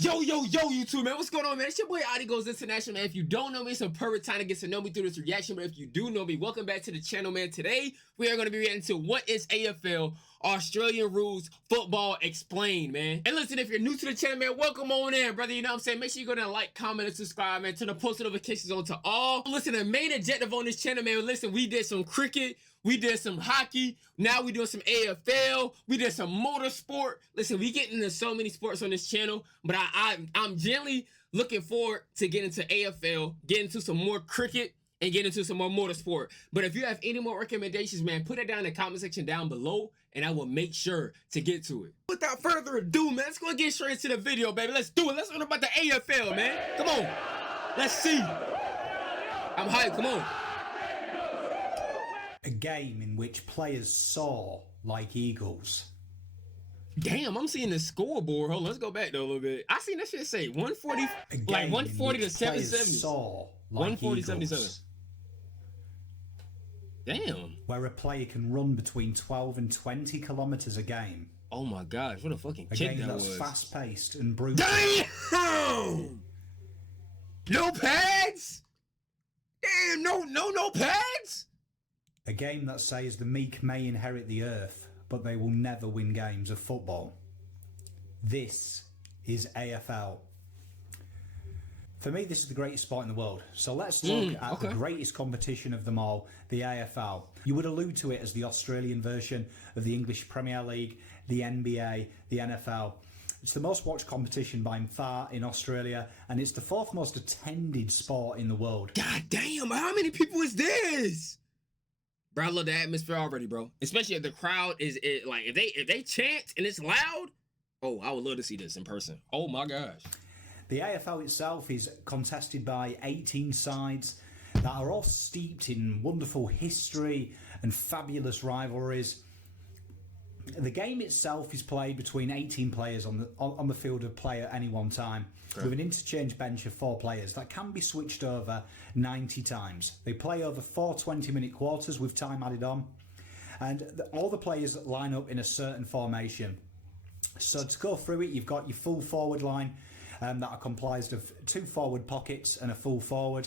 Yo, YouTube, man. What's going on, man? It's your boy Adi Goes International, man. If you don't know me, it's a perfect time to get to know me through this reaction. But if you do know me, welcome back to the channel, man. Today, we are going to be reacting to what is AFL, Australian Rules Football Explained, man. And listen, if you're new to the channel, man, welcome on in, brother. You know what I'm saying? Make sure you go down and like, comment, and subscribe, man. Turn the post notifications on to all. Listen, the main objective on this channel, man, listen, we did some cricket. We did some hockey. Now we doing some AFL. We did some motorsport. Listen, we getting into so many sports on this channel, but I'm generally looking forward to get into AFL, get into some more cricket, and get into some more motorsport. But if you have any more recommendations, man, put it down in the comment section down below, and I will make sure to get to it. Without further ado, man, let's go get straight into the video, baby. Let's do it. Let's learn about the AFL, man. Come on. Let's see. I'm hyped. Come on. A game in which players soar like eagles. Damn, I'm seeing the scoreboard. Hold on, let's go back though a little bit. I seen that shit say 140, like 140 to 770. Soar like 140 eagles. 77. Damn. Where a player can run between 12 and 20 kilometers a game. Oh my gosh, what a fucking a kick game that that's was. fast paced and brutal. Damn! No pads? Damn, no pads? A game that says the meek may inherit the earth, but they will never win games of football. This is AFL. For me, this is the greatest sport in the world. So let's look at the greatest competition of them all, the AFL. You would allude to it as the Australian version of the English Premier League, the NBA, the NFL. It's the most watched competition by far in Australia, and it's the fourth most attended sport in the world. God damn, how many people is this? Bro, I love the atmosphere already, bro. Especially if the crowd is like if they chant and it's loud. Oh, I would love to see this in person. Oh my gosh. The AFL itself is contested by 18 sides that are all steeped in wonderful history and fabulous rivalries. The game itself is played between 18 players on the field of play at any one time, with an interchange bench of 4 players that can be switched over 90 times. They play over 4 20-minute quarters with time added on, and all the players line up in a certain formation. So to go through it, you've got your full forward line that are comprised of 2 forward pockets and a full forward.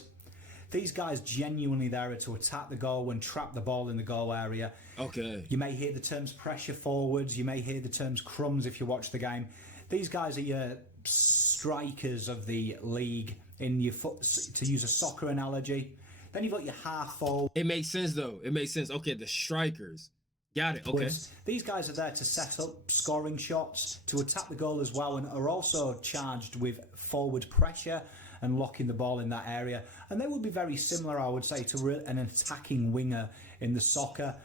These guys genuinely there to attack the goal and trap the ball in the goal area. Okay. You may hear the terms pressure forwards. You may hear the terms crumbs if you watch the game. These guys are your strikers of the league, in your foot, to use a soccer analogy. Then you've got your half forward. It makes sense though. It makes sense. Okay, the strikers. Got it. Okay. These guys are there to set up scoring shots, to attack the goal as well, and are also charged with forward pressure and locking the ball in that area. And they would be very similar, I would say, to an attacking winger in the soccer.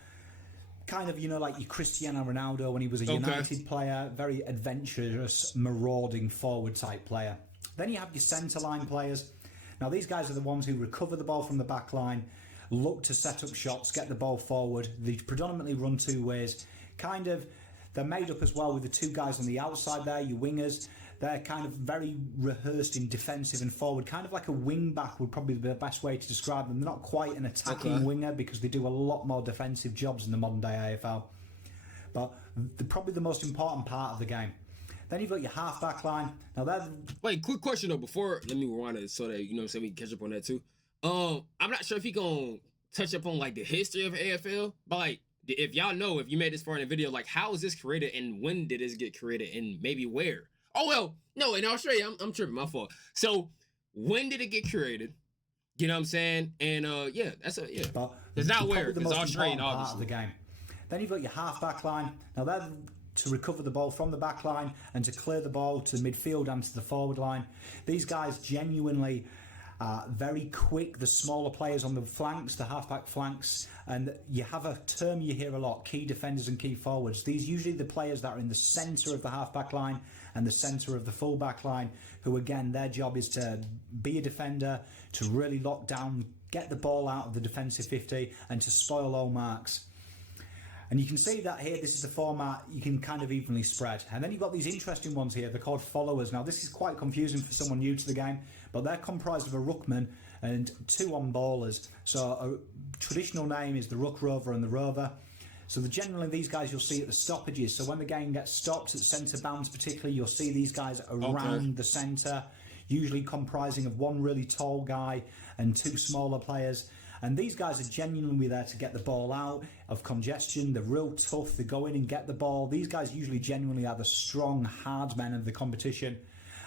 Kind of, you know, like your Cristiano Ronaldo when he was a United player, very adventurous, marauding forward type player. Then you have your centre line players. Now these guys are the ones who recover the ball from the back line, look to set up shots, get the ball forward. They predominantly run 2 ways. They're made up as well with the 2 guys on the outside there, your wingers. They're kind of very rehearsed in defensive and forward, kind of like a wing back would probably be the best way to describe them. They're not quite an attacking winger because they do a lot more defensive jobs in the modern day AFL. But they're probably the most important part of the game. Then you've got your half back line. Now wait, quick question though, before let me rewind it so that you know so we can catch up on that too. I'm not sure if he gonna touch up on like the history of AFL, but like if y'all know, if you made this far in the video, like how is this created and when did this get created and maybe where? Oh, well, no, in Australia, I'm tripping, my fault. So, when did it get created? You know what I'm saying? And, yeah, that's a, yeah. But it's not where, it's Australian, obviously. Of the game. Then you've got your half-back line. Now, they're to recover the ball from the back line and to clear the ball to midfield and to the forward line. These guys genuinely very quick, the smaller players on the flanks, the half-back flanks, and you have a term you hear a lot, key defenders and key forwards. These usually the players that are in the centre of the half-back line and the centre of the full-back line, who again, their job is to be a defender, to really lock down, get the ball out of the defensive 50 and to spoil all marks. And you can see that here, this is the format you can kind of evenly spread. And then you've got these interesting ones here, they're called followers. Now this is quite confusing for someone new to the game, but they're comprised of a ruckman and 2 on ballers. So a traditional name is the ruck rover and the rover. So generally these guys you'll see at the stoppages. So when the game gets stopped at centre bounce particularly, you'll see these guys around the centre, usually comprising of one really tall guy and two smaller players. And these guys are genuinely there to get the ball out of congestion. They're real tough. They go in and get the ball. These guys usually genuinely are the strong, hard men of the competition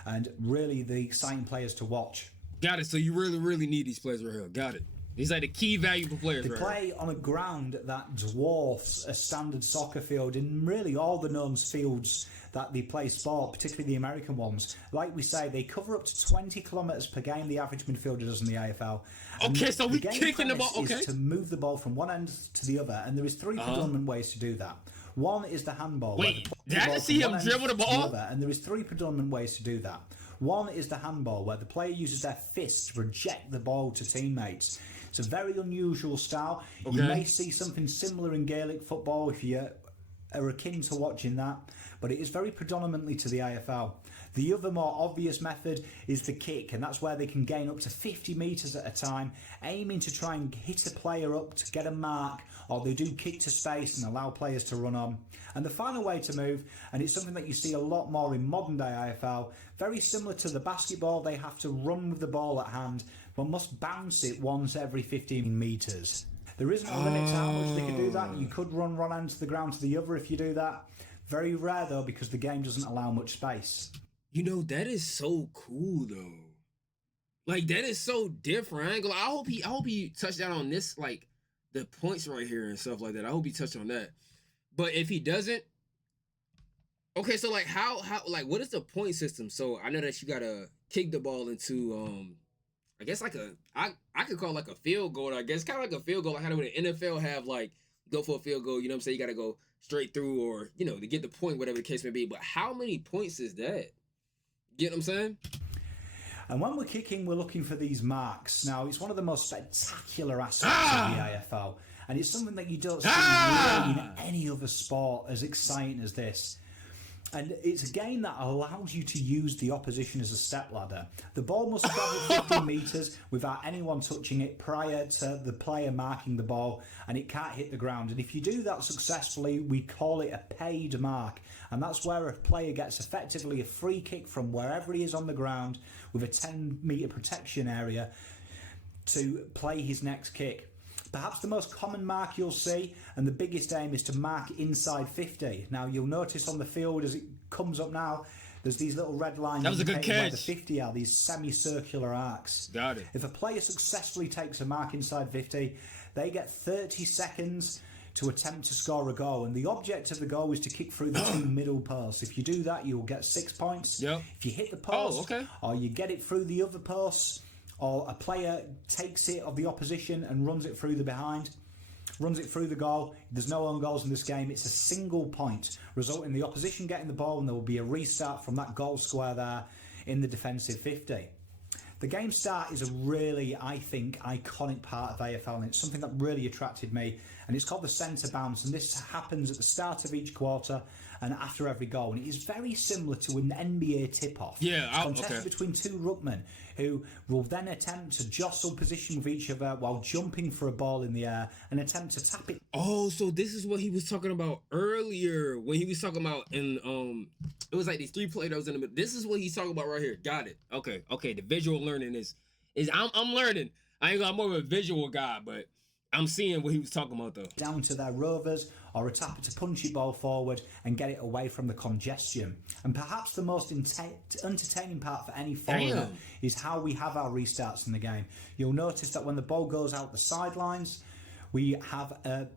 and really the exciting players to watch. Got it. So you really, really need these players right here. Got it. These are the key valuable players. They play on a ground that dwarfs a standard soccer field in really all the known fields that they play sport, particularly the American ones. Like we say, they cover up to 20 kilometres per game, the average midfielder does in the AFL. Okay, so we kicking the ball. Okay. Is to move the ball from one end to the other, and there is three predominant ways to do that. One is the handball. Wait, did I just see him dribble the ball? And there is three predominant ways to do that. One is the handball, where the player uses their fists to reject the ball to teammates. It's a very unusual style. Okay. You may see something similar in Gaelic football if you are akin to watching that, but it is very predominantly to the AFL. The other more obvious method is the kick, and that's where they can gain up to 50 metres at a time, aiming to try and hit a player up to get a mark, or they do kick to space and allow players to run on. And the final way to move, and it's something that you see a lot more in modern day AFL, very similar to the basketball, they have to run with the ball at hand, but must bounce it once every 15 metres. There isn't a limit to how much they can do that. You could run one end to the ground to the other if you do that. Very rare though, because the game doesn't allow much space. You know, that is so cool though. Like, that is so different. I ain't gonna lie. I hope he touched down on this, like the points right here and stuff like that. I hope he touched on that. But if he doesn't, okay, so like how like what is the point system? So I know that you gotta kick the ball into I guess like I could call it like a field goal. I guess kind of like a field goal. Like how would the NFL have like go for a field goal? You know what I'm saying? You gotta go straight through, or you know, to get the point, whatever the case may be. But how many points is that? Get what I'm saying? And when we're kicking, we're looking for these marks. Now, it's one of the most spectacular aspects of the AFL, and it's something that you don't see really in any other sport as exciting as this. And it's a game that allows you to use the opposition as a stepladder. The ball must travel 50 metres without anyone touching it prior to the player marking the ball, and it can't hit the ground. And if you do that successfully, we call it a paid mark. And that's where a player gets effectively a free kick from wherever he is on the ground with a 10-metre protection area to play his next kick. Perhaps the most common mark you'll see, and the biggest aim, is to mark inside 50. Now, you'll notice on the field as it comes up now, there's these little red lines. That was a good catch. Where the 50 are, these semicircular arcs. Got it. If a player successfully takes a mark inside 50, they get 30 seconds to attempt to score a goal. And the object of the goal is to kick through the two middle posts. If you do that, you'll get 6 points. Yep. If you hit the post, or you get it through the other posts, or a player takes it of the opposition and runs it through the behind, runs it through the goal. There's no own goals in this game. It's a single point, resulting in the opposition getting the ball, and there will be a restart from that goal square there in the defensive 50. The game start is a really, I think, iconic part of AFL, and it's something that really attracted me, and it's called the centre bounce, and this happens at the start of each quarter and after every goal, and it is very similar to an NBA tip-off. Yeah, contested between two ruckmen who will then attempt to jostle position with each other while jumping for a ball in the air and attempt to tap it. Oh, so this is what he was talking about earlier when he was talking about in it was like these three players in the middle. This is what he's talking about right here. Got it. Okay. The visual learning is I'm learning. I'm more of a visual guy, but I'm seeing what he was talking about though. Down to their rovers or a tapper to punch it ball forward and get it away from the congestion. And perhaps the most entertaining part for any foreigner is how we have our restarts in the game. You'll notice that when the ball goes out the sidelines, we have a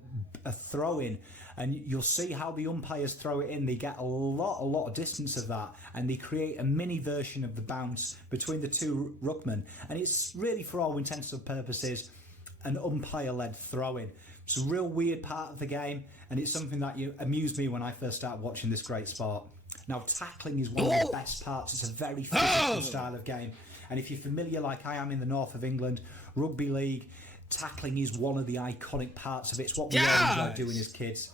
throw-in, and you'll see how the umpires throw it in. They get a lot of distance of that, and they create a mini version of the bounce between the two ruckmen. And it's really, for all intents and purposes, an umpire-led throw-in. It's a real weird part of the game, and it's something that amused me when I first started watching this great sport. Now, tackling is one of the best parts. It's a very physical style of game. And if you're familiar, like I am, in the north of England, rugby league, tackling is one of the iconic parts of it. It's what we all enjoy doing as kids.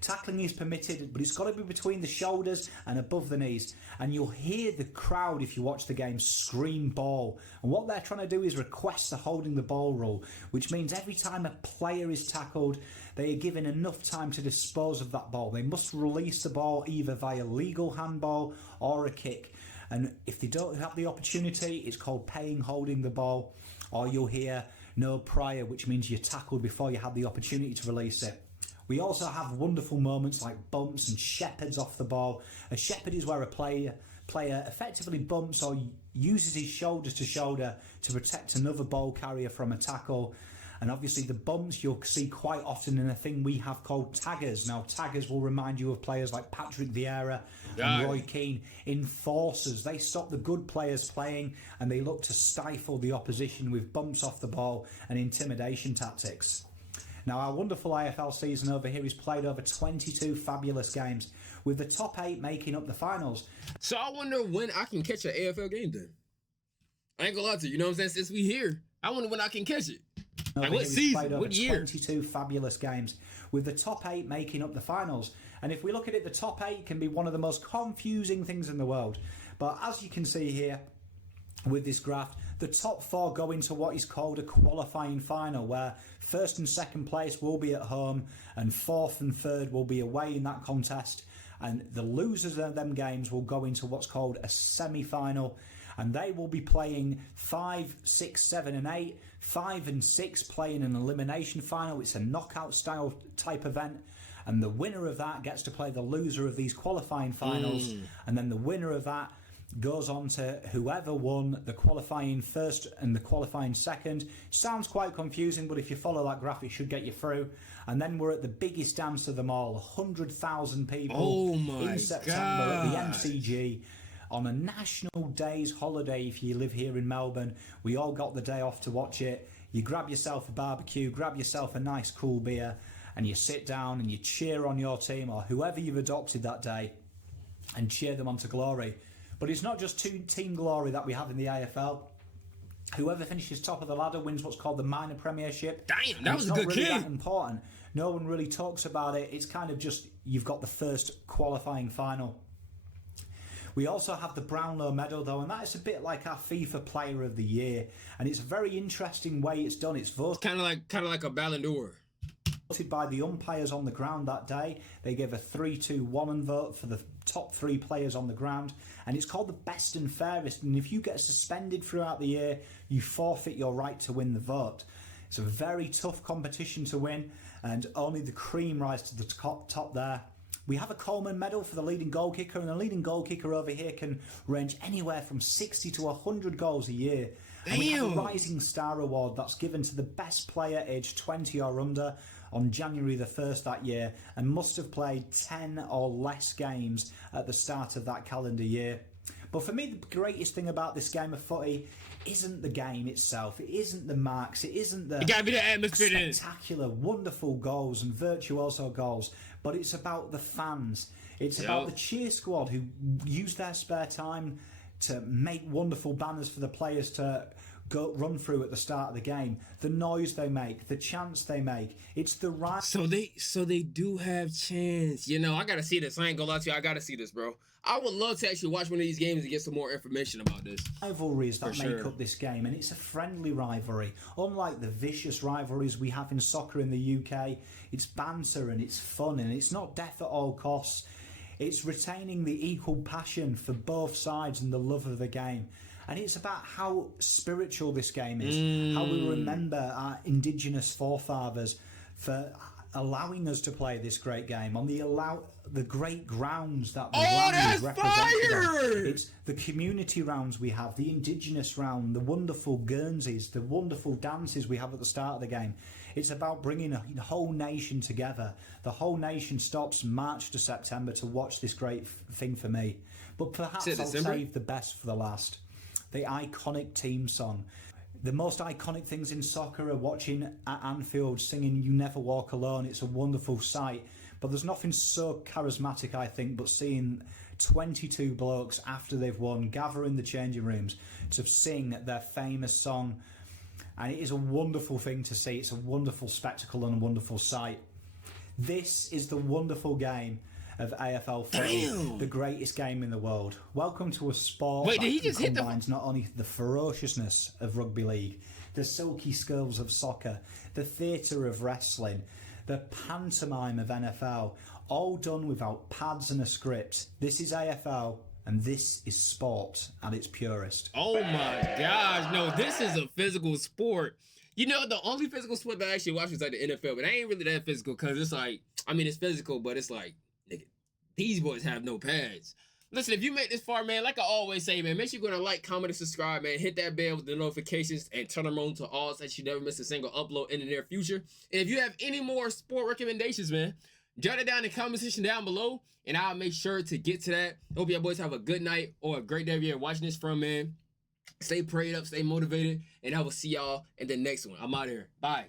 Tackling is permitted, but it's got to be between the shoulders and above the knees. And you'll hear the crowd, if you watch the game, scream ball. And what they're trying to do is request the holding the ball rule, which means every time a player is tackled, they are given enough time to dispose of that ball. They must release the ball either via legal handball or a kick. And if they don't have the opportunity, it's called paying holding the ball, or you'll hear no prior, which means you're tackled before you have the opportunity to release it. We also have wonderful moments like bumps and shepherds off the ball. A shepherd is where a player effectively bumps or uses his shoulders to shoulder to protect another ball carrier from a tackle. And obviously the bumps you'll see quite often in a thing we have called taggers. Now, taggers will remind you of players like Patrick Vieira and Roy Keane. Enforcers, they stop the good players playing and they look to stifle the opposition with bumps off the ball and intimidation tactics. Now, our wonderful AFL season over here is played over 22 fabulous games, with the top 8 making up the finals. So I wonder when I can catch an AFL game then. I ain't gonna lie to you, you know what I'm saying? Since we here, I wonder when I can catch it. Like what season? What year? 22 fabulous games, with the top 8 making up the finals. And if we look at it, the top 8 can be one of the most confusing things in the world. But as you can see here with this graph, the top 4 go into what is called a qualifying final, where first and second place will be at home and fourth and third will be away in that contest. And the losers of them games will go into what's called a semi-final, and they will be playing 5, 6, 7 and 8. 5 and 6 playing an elimination final. It's a knockout style type event, and the winner of that gets to play the loser of these qualifying finals, and then the winner of that goes on to whoever won the qualifying first and the qualifying second. Sounds quite confusing, but if you follow that graph, it should get you through. And then we're at the biggest dance of them all, 100,000 people in September at the MCG on a national day's holiday. If you live here in Melbourne, we all got the day off to watch it. You grab yourself a barbecue, grab yourself a nice cool beer, and you sit down and you cheer on your team or whoever you've adopted that day and cheer them on to glory. But it's not just team glory that we have in the AFL. Whoever finishes top of the ladder wins what's called the minor premiership. Damn, that was a good kid. It's not really that important. No one really talks about it. It's kind of just you've got the first qualifying final. We also have the Brownlow medal though, and that is a bit like our FIFA Player of the Year, and it's a very interesting way it's done. It's voted kind of like a Ballon d'Or. Voted by the umpires on the ground that day. They gave a 3-2-1 vote for the top 3 players on the ground, and it's called the best and fairest. And if you get suspended throughout the year, you forfeit your right to win the vote. It's a very tough competition to win, and only the cream rise to the top there. We have a Coleman medal for the leading goal kicker, and the leading goal kicker over here can range anywhere from 60 to 100 goals a year. Damn. And we have a Rising Star Award that's given to the best player aged 20 or under on January the 1st that year, and must have played 10 or less games at the start of that calendar year. But for me, the greatest thing about this game of footy isn't the game itself. It isn't the marks. It isn't the It gotta be the atmosphere. Spectacular, wonderful goals and virtuoso goals. But it's about the fans. It's about the cheer squad who use their spare time to make wonderful banners for the players to go run through at the start of the game. The noise they make, the chants they make. It's the right. So they do have chance. You know, I gotta see this. I ain't gonna lie to you. I gotta see this, bro. I would love to actually watch one of these games and get some more information about this. Rivalries that make up this game, and it's a friendly rivalry. Unlike the vicious rivalries we have in soccer in the UK, it's banter and it's fun, and it's not death at all costs. It's retaining the equal passion for both sides and the love of the game. And it's about how spiritual this game is, how we remember our indigenous forefathers for allowing us to play this great game on the great grounds that the land is represented on. It's the community rounds we have, the indigenous round, the wonderful Guernseys, the wonderful dances we have at the start of the game. It's about bringing a whole nation together. The whole nation stops March to September to watch this great thing for me. But perhaps I'll save the best for the last. The iconic team song. The most iconic things in soccer are watching at Anfield singing You Never Walk Alone. It's a wonderful sight. But there's nothing so charismatic, I think, but seeing 22 blokes after they've won gather in the changing rooms to sing their famous song. And it is a wonderful thing to see. It's a wonderful spectacle and a wonderful sight. This is the wonderful game of AFL footy, the greatest game in the world. Welcome to a sport Wait, did he that just hit the... combines not only the ferociousness of rugby league, the silky skills of soccer, the theatre of wrestling, the pantomime of NFL, all done without pads and a script. This is AFL, and this is sport at its purest. Oh my gosh, no, this is a physical sport. You know, the only physical sport that I actually watch was like the NFL, but I ain't really that physical because it's like, I mean, it's physical, but it's like, nigga, these boys have no pads. Listen, if you made this far, man, like I always say, man, make sure you're going to like, comment, and subscribe, man. Hit that bell with the notifications and turn them on to all so that you never miss a single upload in the near future. And if you have any more sport recommendations, man, jot it down in the comment section down below, and I'll make sure to get to that. Hope y'all boys have a good night or a great day if you're watching this from, man. Stay prayed up, stay motivated, and I will see y'all in the next one. I'm out here. Bye.